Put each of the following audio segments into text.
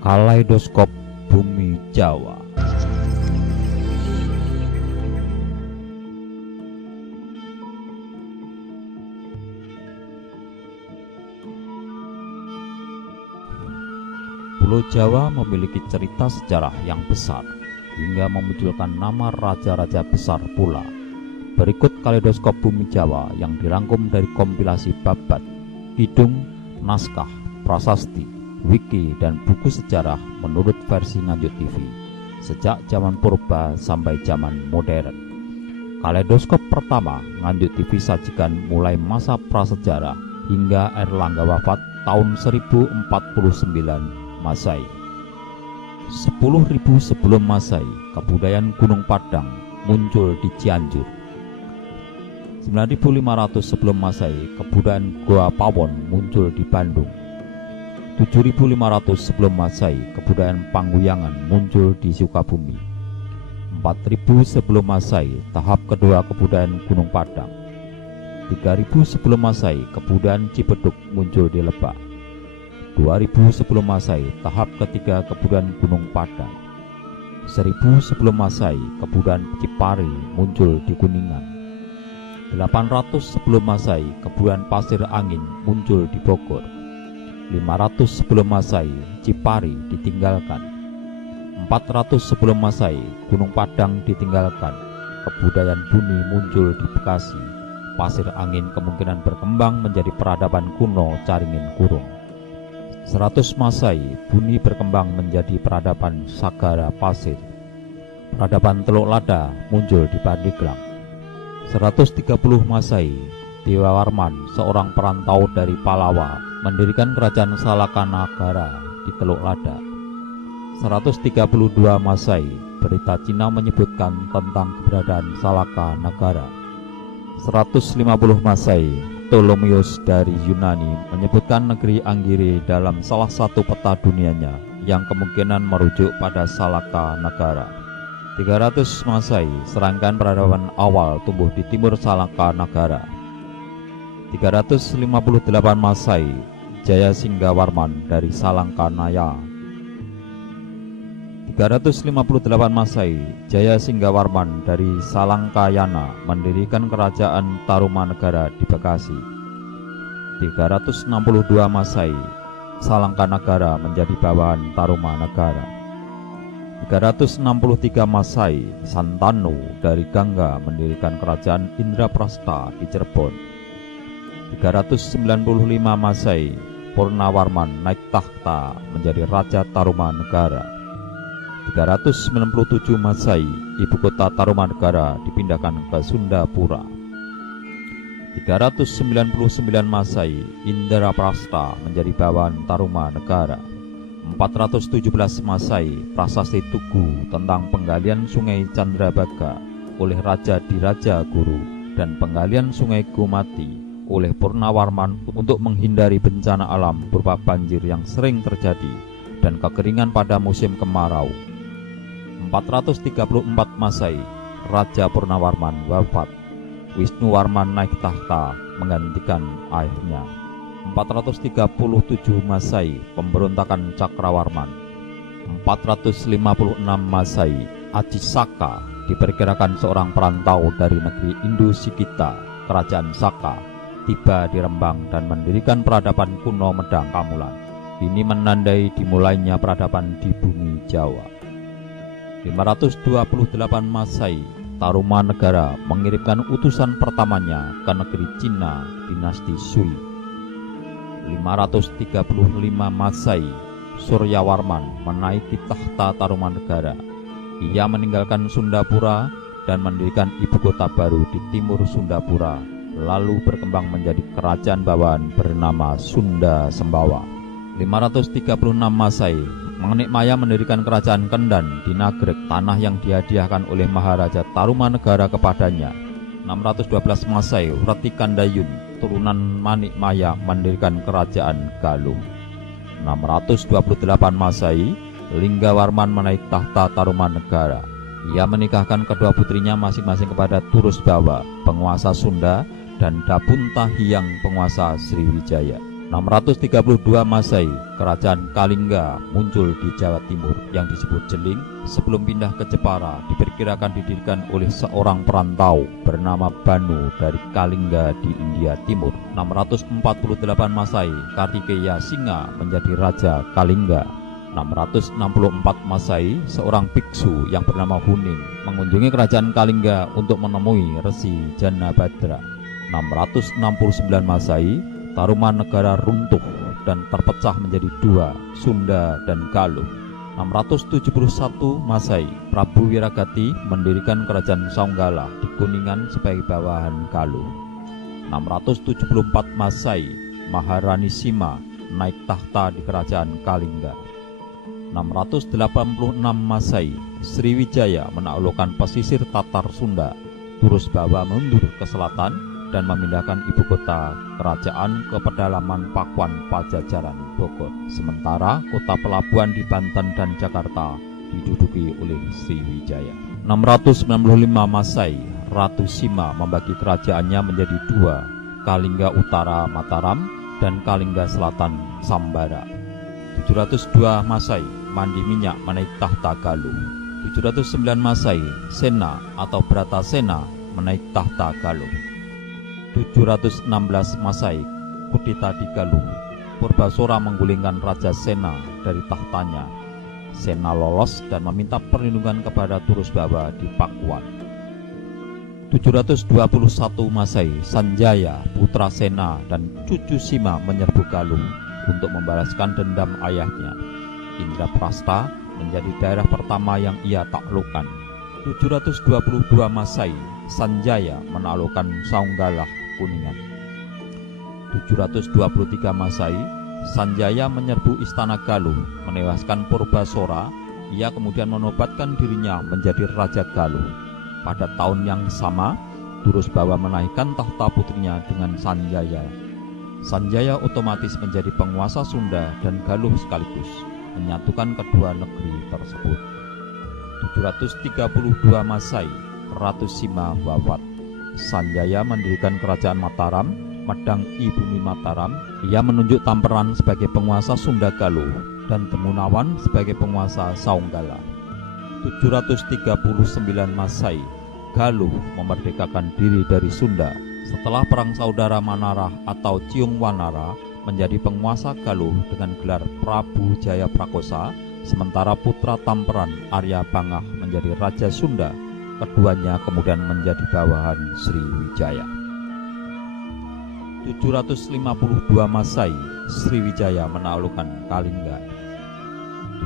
Kaleidoskop Bumi Jawa. Pulau Jawa memiliki cerita sejarah yang besar hingga memunculkan nama raja-raja besar pula. Berikut Kaleidoskop Bumi Jawa yang dirangkum dari kompilasi babat, kidung, naskah, prasasti, wiki, dan buku sejarah menurut versi Nganjuk TV sejak zaman purba sampai zaman modern. Kaleidoskop pertama Nganjuk TV sajikan mulai masa prasejarah hingga Erlangga wafat tahun 1049 Masehi. 10.000 sebelum Masehi, kebudayaan Gunung Padang muncul di Cianjur. 9.500 sebelum Masehi, kebudayaan Goa Pawon muncul di Bandung. 7.500 sebelum Masehi, kebudayaan Pangguyangan muncul di Sukabumi. 4.000 sebelum Masehi, tahap kedua kebudayaan Gunung Padang. 3.000 sebelum Masehi, kebudayaan Cipeduk muncul di Lebak. 2.000 sebelum Masehi, tahap ketiga kebudayaan Gunung Padang. 1.000 sebelum Masehi, kebudayaan Cipari muncul di Kuningan. 800 sebelum Masehi, kebudayaan Pasir Angin muncul di Bogor. 500 sebelum Masehi, Cipari ditinggalkan. 400 sebelum Masehi, Gunung Padang ditinggalkan. Kebudayaan Buni muncul di Bekasi. Pasir Angin kemungkinan berkembang menjadi peradaban kuno Caringin Kurung. 100 Masehi, Buni berkembang menjadi peradaban Sagara Pasir. Peradaban Teluk Lada muncul di Pandeglang. 130 Masehi, Dewa Warman, seorang perantau dari Palawa, mendirikan kerajaan Salaka Nagara di Teluk Lada. 132 Masehi, berita Cina menyebutkan tentang keberadaan Salaka Nagara. 150 Masehi, Ptolemeus dari Yunani menyebutkan negeri Anggiri dalam salah satu peta dunianya yang kemungkinan merujuk pada Salaka Nagara. 300 Masehi, serangkaian peradaban awal tumbuh di timur Salaka Nagara. 358 Masehi, Jaya Singgawarman dari Salangkanaya. 358 Masehi, Jaya Singgawarman dari Salangkayana mendirikan kerajaan Tarumanegara di Bekasi. 362 Masehi, Salangkanagara menjadi bawahan Tarumanegara. 363 Masehi, Santanu dari Gangga mendirikan kerajaan Indraprastha di Cirebon. 395 Masehi, Purnawarman naik takhta menjadi Raja Tarumanegara. 397 Masehi, ibu kota Tarumanegara dipindahkan ke Sundapura. 399 Masehi, Indraprastha menjadi bawahan Tarumanegara. 417 Masehi, prasasti Tugu tentang penggalian Sungai Candrabaga oleh Raja Diraja Guru dan penggalian Sungai Gumati oleh Purnawarman untuk menghindari bencana alam berupa banjir yang sering terjadi dan kekeringan pada musim kemarau. 434 Masehi, Raja Purnawarman wafat. Wisnuwarman naik tahta menggantikan ayahnya. 437 Masehi, pemberontakan Cakrawarman. 456 Masehi, Aji Saka diperkirakan seorang perantau dari negeri Indosikita, kerajaan Saka, tiba di Rembang dan mendirikan peradaban kuno Medang Kamulan. Ini menandai dimulainya peradaban di bumi Jawa. 528 Masehi, Tarumanegara mengirimkan utusan pertamanya ke negeri Cina, dinasti Sui. 535 Masehi, Suryawarman menaiki tahta Tarumanegara. Ia meninggalkan Sundapura dan mendirikan ibu kota baru di timur Sundapura, lalu berkembang menjadi kerajaan bawahan bernama Sunda Sembawa. 536 Masehi, Manikmaya mendirikan kerajaan Kendan di Nagrek, tanah yang dihadiahkan oleh Maharaja Tarumanegara kepadanya. 612 Masehi, Wretikandayun, turunan Manikmaya mendirikan kerajaan Galung. 628 Masehi, Linggawarman menaik tahta Tarumanegara. Ia menikahkan kedua putrinya masing-masing kepada Turusbawa, penguasa Sunda, dan Dapunta Hyang, penguasa Sriwijaya. 632 Masehi, Kerajaan Kalingga muncul di Jawa Timur yang disebut Jeling. Sebelum pindah ke Jepara, diperkirakan didirikan oleh seorang perantau bernama Banu dari Kalingga di India Timur. 648 Masehi, Kartikeya Singa menjadi Raja Kalingga. 664 Masehi, seorang biksu yang bernama Huning mengunjungi kerajaan Kalingga untuk menemui Resi Janabadra. 669 Masehi, Tarumanegara runtuh dan terpecah menjadi dua, Sunda dan Galuh. 671 Masehi, Prabu Wiragati mendirikan kerajaan Saunggala di Kuningan sebagai bawahan Galuh. 674 Masehi, Maharani Sima naik tahta di kerajaan Kalingga. 686 Masehi, Sriwijaya menaklukkan pesisir Tatar Sunda. Turusbawa mundur ke selatan dan memindahkan ibu kota kerajaan ke pedalaman Pakuan Pajajaran, Bogor. Sementara kota pelabuhan di Banten dan Jakarta diduduki oleh Sriwijaya. 695 Masehi, Ratu Sima membagi kerajaannya menjadi dua, Kalingga Utara Mataram dan Kalingga Selatan Sambara. 702 Masehi, Mandi Minyak menaik tahta Galuh. 709 Masehi, Sena atau Bratasena menaik tahta Galuh. 716 Masehi, kudeta di Galuh. Purbasora menggulingkan Raja Sena dari tahtanya. Sena lolos dan meminta perlindungan kepada Turusbawa di Pakuan. 721 Masehi, Sanjaya, putra Sena dan cucu Sima menyerbu Galuh untuk membalaskan dendam ayahnya. Indraprasta menjadi daerah pertama yang ia taklukkan. 722 Masehi, Sanjaya menaklukkan Saunggala, Kuningan. 723 Masehi, Sanjaya menyerbu istana Galuh, menewaskan Purbasora. Ia kemudian menobatkan dirinya menjadi Raja Galuh. Pada tahun yang sama, Turusbawa menaikkan tahta putrinya dengan Sanjaya. Sanjaya otomatis menjadi penguasa Sunda dan Galuh sekaligus, menyatukan kedua negeri tersebut. 732 Masehi, Ratu Sima wafat. Sanjaya mendirikan kerajaan Mataram, Medang Ibumi Mataram. Ia menunjuk Tamperan sebagai penguasa Sunda Galuh dan Temunawan sebagai penguasa Saunggala. 739 Masehi, Galuh memerdekakan diri dari Sunda. Setelah Perang Saudara Manarah atau Ciung Wanara menjadi penguasa Galuh dengan gelar Prabu Jaya Prakosa, sementara putra Tamperan Arya Bangah menjadi Raja Sunda. Keduanya kemudian menjadi bawahan Sriwijaya. 752 Masehi, Sriwijaya menaklukkan Kalingga.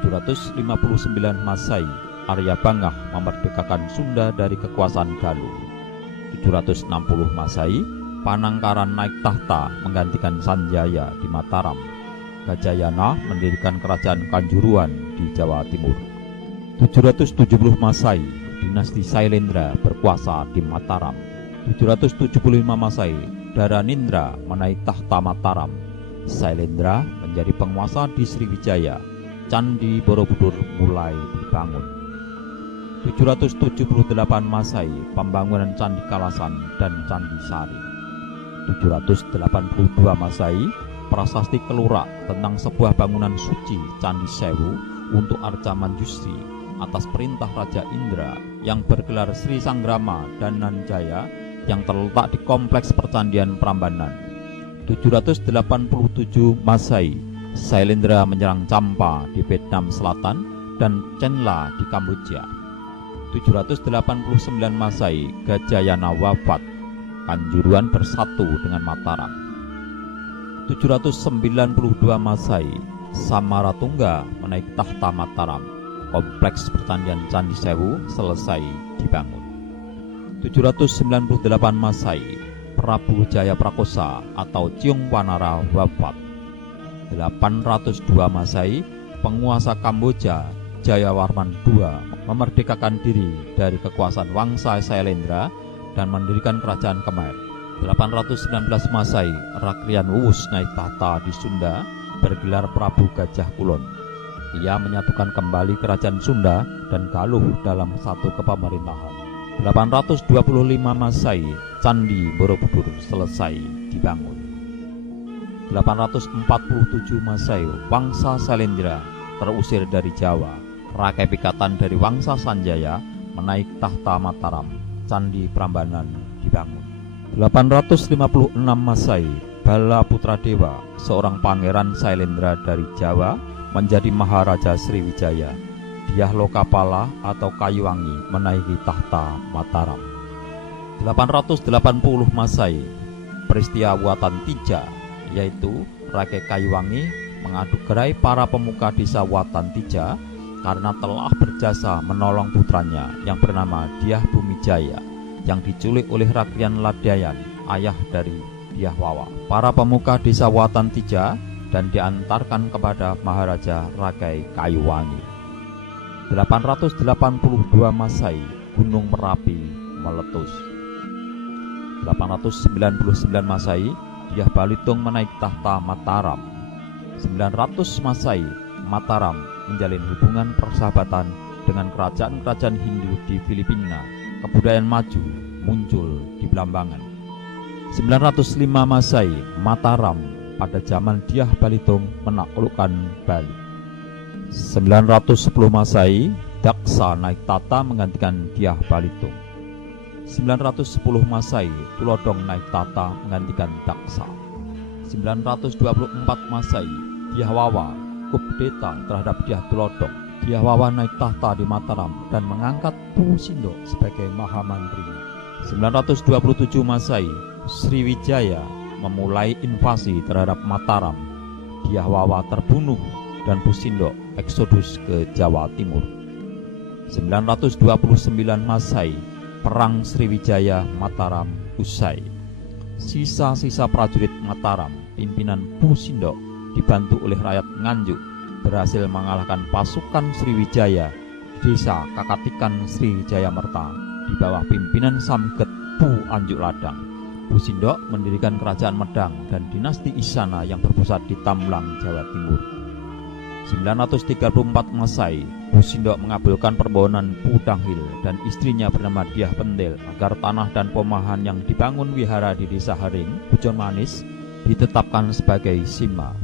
759 Masehi, Arya Bangah memerdekakan Sunda dari kekuasaan Galuh. 760 Masehi, Panangkaran naik tahta menggantikan Sanjaya di Mataram. Gajayana mendirikan kerajaan Kanjuruan di Jawa Timur. 770 Masehi, Dinasti Sailendra berkuasa di Mataram. 775 Masehi, Dharanindra menaik tahta Mataram. Sailendra menjadi penguasa di Sriwijaya. Candi Borobudur mulai dibangun. 778 Masehi, pembangunan Candi Kalasan dan Candi Sari. 782 Masehi, prasasti Kelurak tentang sebuah bangunan suci Candi Sewu untuk Arca Manjusri atas perintah Raja Indra yang bergelar Sri Sanggrama dan Nanjaya yang terletak di kompleks percandian Prambanan. 787 Masehi, Sailendra menyerang Champa di Vietnam Selatan dan Chenla di Kamboja. 789 Masehi, Gajayana wafat. Kanjuruan bersatu dengan Mataram. 792 Masehi, Samaratungga menaik tahta Mataram. Kompleks percandian Candi Sewu selesai dibangun. 798 Masehi, Prabu Jaya Prakosa atau Ciung Wanara wafat. 802 Masehi, penguasa Kamboja Jayawarman II memerdekakan diri dari kekuasaan Wangsa Sailendra dan mendirikan kerajaan Khmer. 819 Masehi, Rakrian Wuwus naik tahta di Sunda bergelar Prabu Gajah Kulon. Ia menyatukan kembali kerajaan Sunda dan Galuh dalam satu kepemerintahan. 825 Masehi, Candi Borobudur selesai dibangun. 847 Masehi, Wangsa Sailendra terusir dari Jawa. Rakai Pikatan dari Wangsa Sanjaya menaik tahta Mataram. Candi Prambanan dibangun. 856 Masehi, Bala Putradewa, seorang pangeran Sailendra dari Jawa, menjadi Maharaja Sriwijaya. Dyah Lokapala atau Kayuwangi menaiki tahta Mataram. 880 Masehi, peristiwa Watan Tija, yaitu Rakai Kayuwangi menganugerai para pemuka desa Watan Tija karena telah berjasa menolong putranya yang bernama Dyah Bumijaya yang diculik oleh Rakrian Ladayan, ayah dari Dyah Wawa. Para pemuka desa Watan Tija dan diantarkan kepada Maharaja Rakai Kayuwangi. 882 Masehi, Gunung Merapi meletus. 899 Masehi, Dyah Balitung menaik tahta Mataram. 900 Masehi, Mataram menjalin hubungan persahabatan dengan kerajaan-kerajaan Hindu di Filipina. Kebudayaan maju muncul di Blambangan. 905 Masehi, Mataram pada zaman Dyah Balitung menaklukkan Bali. 910 Masehi, Daksa naik tahta menggantikan Dyah Balitung. 910 Masehi, Tulodong naik tahta menggantikan Daksa. 924 Masehi, Dyah Wawa kudeta terhadap Dyah Tulodong. Dyah Wawa naik tahta di Mataram dan mengangkat Pusindo sebagai Mahamantri. 927 Masehi, Sriwijaya memulai invasi terhadap Mataram. Dyah Wawa terbunuh dan Pusindo eksodus ke Jawa Timur. 929 Masehi, Perang Sriwijaya Mataram usai. Sisa-sisa prajurit Mataram pimpinan Pusindo dibantu oleh rakyat Nganjuk berhasil mengalahkan pasukan Sriwijaya di desa Kakatikan Sriwijaya Merta di bawah pimpinan Samget Pu Anjuk Ladang. Pusindo mendirikan kerajaan Medang dan dinasti Isana yang berpusat di Tamlang, Jawa Timur. 934 Masehi, Pusindo mengabulkan permohonan Pu Danghil dan istrinya bernama Dyah Pentil agar tanah dan perumahan yang dibangun wihara di desa Haring, Pujon Manis ditetapkan sebagai sima.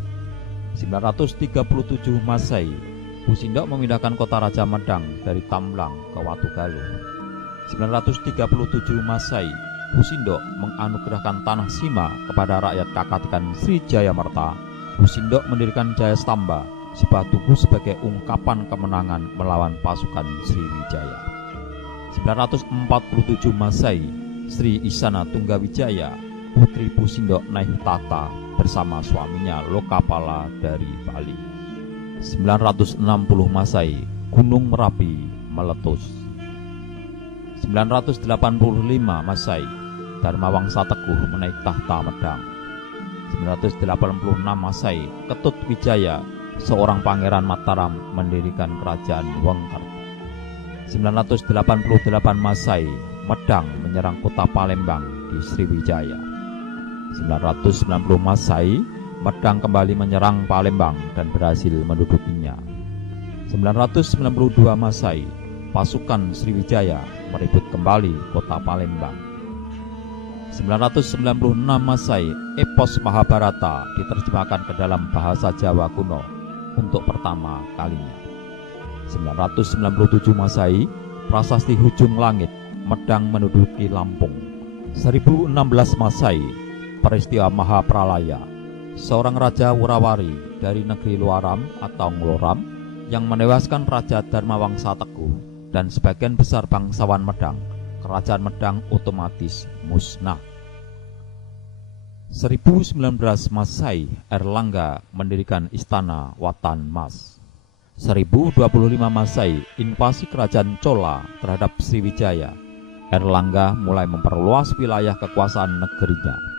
937 Masehi, Pusindo memindahkan kota Raja Medang dari Tamlang ke Watugaluh. 937 Masehi, Pusindo menganugerahkan tanah sima kepada rakyat Kakatikan Sriwijaya Merta. Pusindo mendirikan Jaya Stamba, sebuah tugu sebagai ungkapan kemenangan melawan pasukan Sriwijaya. 947 Masehi, Sri Isana Tunggawijaya, putri Pusindo naik tahta bersama suaminya Lokapala dari Bali. 960 Masehi, Gunung Merapi meletus. 985 Masehi, Dharmawangsa Teguh menaik tahta Medang. 986 Masehi, Ketut Wijaya, seorang pangeran Mataram mendirikan kerajaan Wengker. 988 Masehi, Medang menyerang kota Palembang di Sriwijaya. 990 Masehi, Medang kembali menyerang Palembang dan berhasil mendudukinya. 992 Masehi, pasukan Sriwijaya merebut kembali kota Palembang. 996 Masehi, epos Mahabharata diterjemahkan ke dalam bahasa Jawa kuno untuk pertama kalinya. 997 Masehi, prasasti Hujung Langit, Medang menduduki Lampung. 1016 Masehi, peristiwa Mahapralaya, seorang raja Wurawari dari negeri Luaram atau Ngloram yang menewaskan Raja Dharmawangsa Teguh dan sebagian besar bangsawan Medang. Kerajaan Medang otomatis musnah. 1019 Masehi, Erlangga mendirikan istana Watan Mas. 1025 Masehi, invasi kerajaan Chola terhadap Sriwijaya. Erlangga mulai memperluas wilayah kekuasaan negerinya.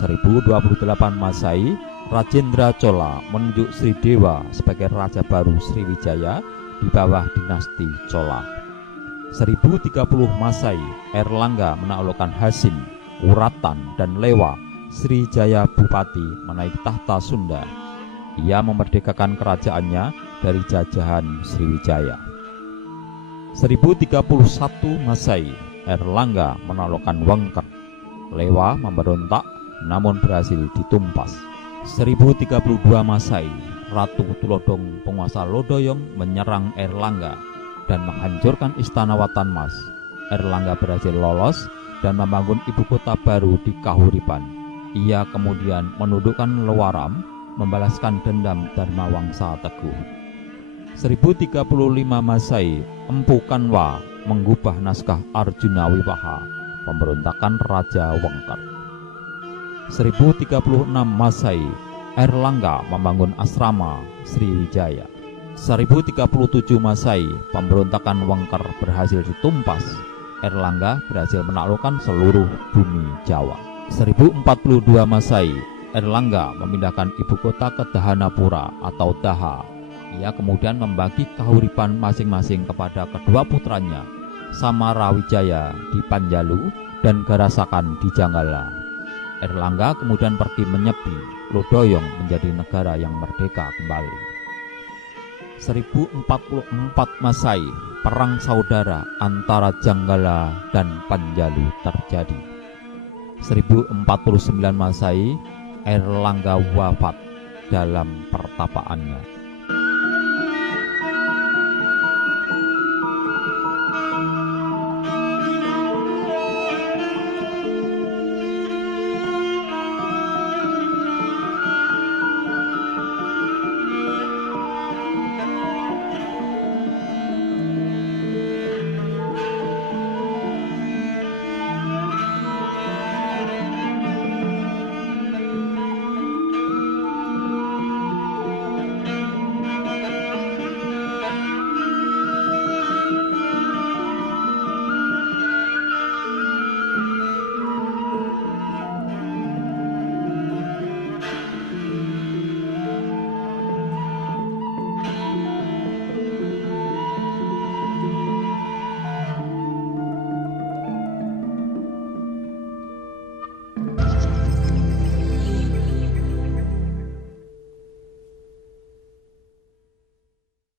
1028 Masehi, Rajendra Chola menunjuk Sri Dewa sebagai raja baru Sriwijaya di bawah dinasti Chola. 1030 Masehi, Erlangga menaklukkan Hasin, Uratan, dan Lewa. Srijaya Bupati menaiki tahta Sunda. Ia memerdekakan kerajaannya dari jajahan Sriwijaya. 1031 Masehi, Erlangga menaklukkan Wengker. Lewa memberontak namun berhasil ditumpas. 1032 Masehi, Ratu Tulodong penguasa Lodoyong menyerang Airlangga dan menghancurkan istana Watanmas. Airlangga berhasil lolos dan membangun ibu kota baru di Kahuripan. Ia kemudian menundukkan Lewaram, membalaskan dendam Dharma Wangsa Teguh. 1035 Masehi, Empu Kanwa menggubah naskah Arjuna Wiwaha, pemberontakan Raja Wengker. 1036 Masehi, Airlangga membangun asrama Sriwijaya. 1037 Masehi, pemberontakan Wengker berhasil ditumpas. Airlangga berhasil menaklukkan seluruh bumi Jawa. 1042 Masehi, Airlangga memindahkan ibu kota ke Dahanapura atau Daha. Ia kemudian membagi Kahuripan masing-masing kepada kedua putranya, Samarawijaya di Panjalu dan Garasakan di Janggala. Airlangga kemudian pergi menyepi, Lodoyong menjadi negara yang merdeka kembali. 1044 Masehi, perang saudara antara Janggala dan Panjalu terjadi. 1049 Masehi, Airlangga wafat dalam pertapaannya.